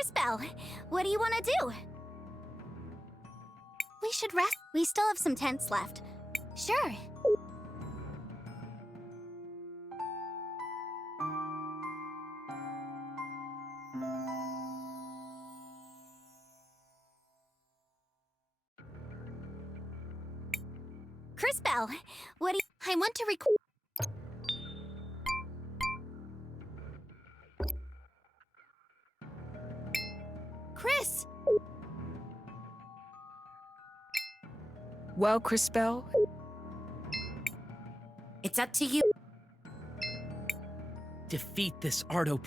Crisbell, what do you want to do? We should rest. We still have some tents left. Sure. Crisbell, what do you... I want to record... Cris! Well, Crisbell? It's up to you. Defeat this Ardo.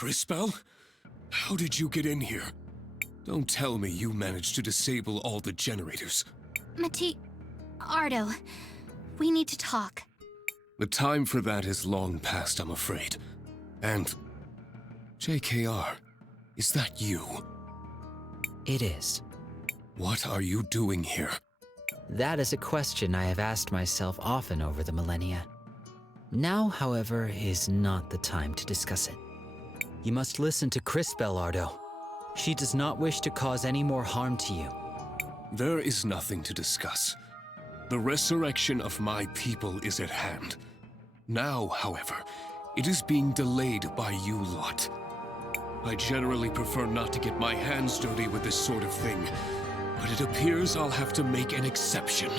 Crisbell? How did you get in here? Don't tell me you managed to disable all the generators. Ardo, we need to talk. The time for that is long past, I'm afraid. And... JKR, is that you? It is. What are you doing here? That is a question I have asked myself often over the millennia. Now, however, is not the time to discuss it. You must listen to Crisbell, Ardo. She does not wish to cause any more harm to you. There is nothing to discuss. The resurrection of my people is at hand. Now, however, it is being delayed by you lot. I generally prefer not to get my hands dirty with this sort of thing, but it appears I'll have to make an exception.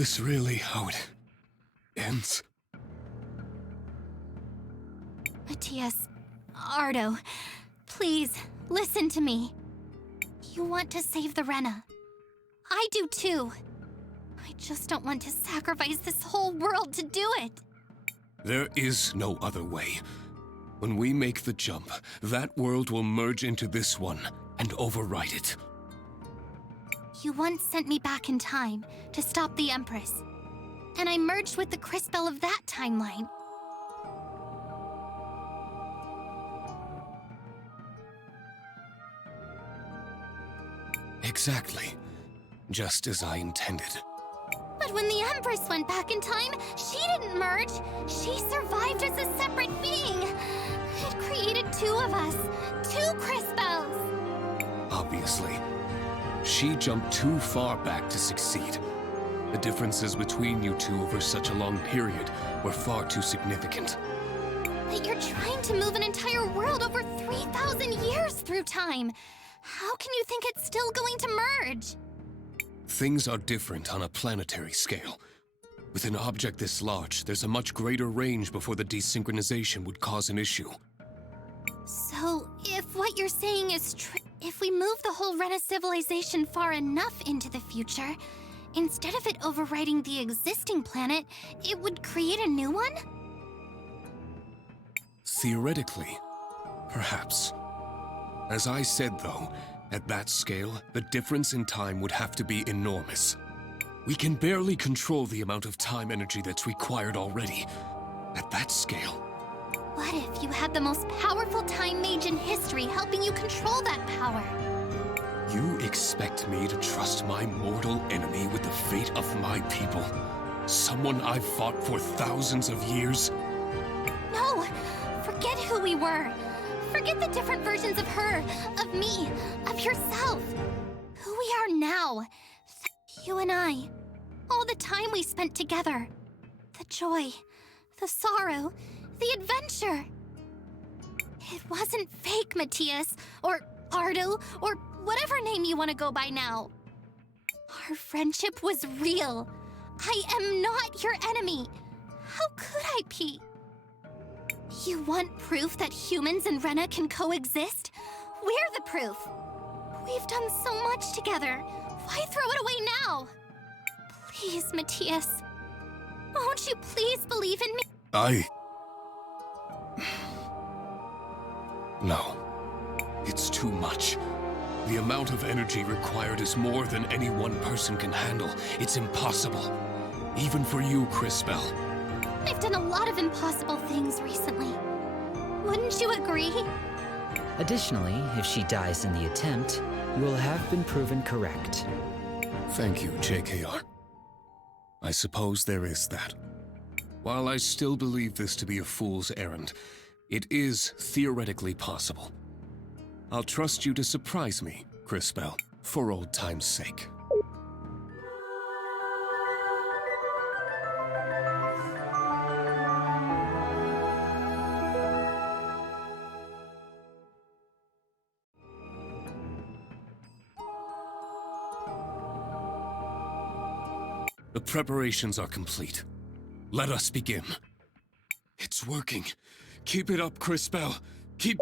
this really how it ends? Matthias, Ardo, please, listen to me. You want to save the Rena. I do too. I just don't want to sacrifice this whole world to do it. There is no other way. When we make the jump, that world will merge into this one and override it. You once sent me back in time to stop the Empress, and I merged with the Crisbell of that timeline. Exactly. Just as I intended. But when the Empress went back in time, she didn't merge. She survived as a separate being. It created two of us, two Crisbells. Obviously. She jumped too far back to succeed. The differences between you two over such a long period were far too significant. But you're trying to move an entire world over 3,000 years through time. How can you think it's still going to merge? Things are different on a planetary scale. With an object this large, there's a much greater range before the desynchronization would cause an issue. So, if what you're saying is true, if we move the whole Rena civilization far enough into the future, instead of it overriding the existing planet, it would create a new one? Theoretically, perhaps. As I said, though, at that scale, the difference in time would have to be enormous. We can barely control the amount of time energy that's required already. At that scale. What if you had the most powerful time mage in history helping you control that power? You expect me to trust my mortal enemy with the fate of my people? Someone I've fought for thousands of years? No! Forget who we were. Forget the different versions of her, of me, of yourself. Who we are now. You and I. All the time we spent together. The joy, the sorrow, the adventure. It wasn't fake, Matthias, or Ardo, or whatever name you want to go by now. Our friendship was real. I am not your enemy. How could I be? You want proof that humans and Rena can coexist? We're the proof. We've done so much together. Why throw it away now? Please, Matthias. Won't you please believe in me? No. It's too much. The amount of energy required is more than any one person can handle. It's impossible. Even for you, Crisbell. I've done a lot of impossible things recently. Wouldn't you agree? Additionally, if she dies in the attempt, you will have been proven correct. Thank you, JKR. I suppose there is that. While I still believe this to be a fool's errand, it is theoretically possible. I'll trust you to surprise me, Crisbell, for old time's sake. The preparations are complete. Let us begin. It's working. Keep it up, Crisbell. Keep...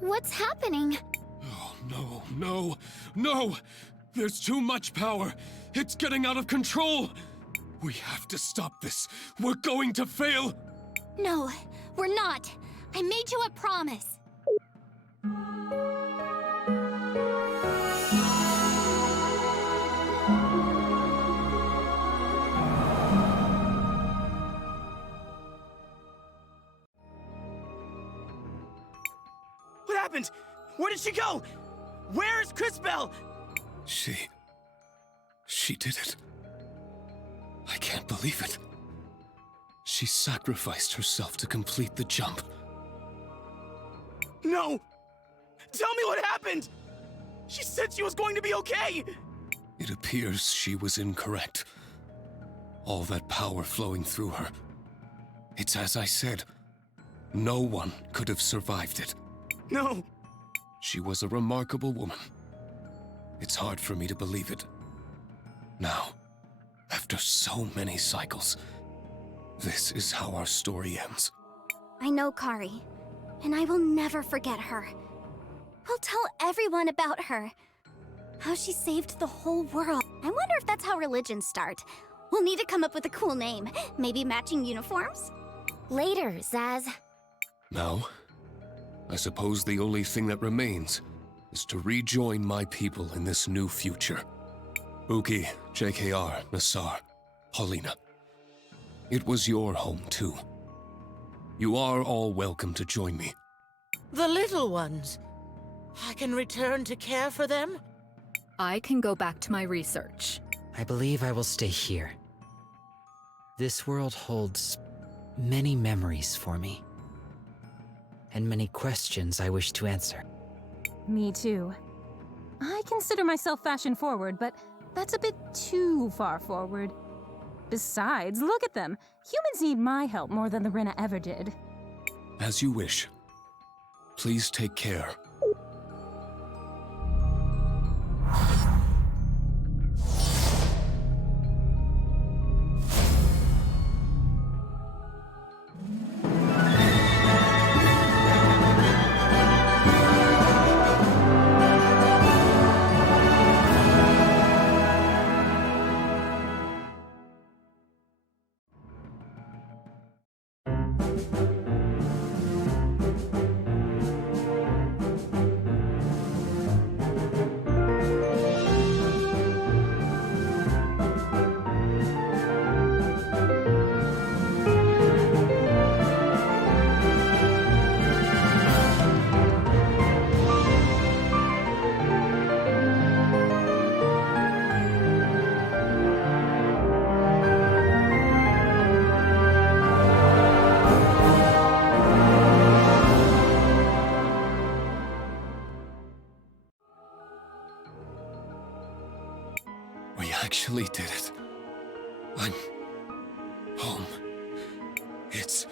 What's happening? Oh, no, no, no! There's too much power! It's getting out of control! We have to stop this! We're going to fail! No, we're not. I made you a promise. What happened? Where did she go? Where is Crisbell? She did it. I can't believe it. She sacrificed herself to complete the jump. No! Tell me what happened! She said she was going to be okay! It appears she was incorrect. All that power flowing through her. It's as I said. No one could have survived it. No! She was a remarkable woman. It's hard for me to believe it. Now, after so many cycles, this is how our story ends. I know Kari, and I will never forget her. We'll tell everyone about her. How she saved the whole world. I wonder if that's how religions start. We'll need to come up with a cool name. Maybe matching uniforms? Later, Zaz. Now, I suppose the only thing that remains is to rejoin my people in this new future. Uki, JKR, Nassar, Paulina. It was your home, too. You are all welcome to join me. The little ones. I can return to care for them? I can go back to my research. I believe I will stay here. This world holds many memories for me, and many questions I wish to answer. Me too. I consider myself fashion forward, but that's a bit too far forward. Besides, look at them. Humans need my help more than the Rinna ever did. As you wish. Please take care. We actually did it. I'm home. It's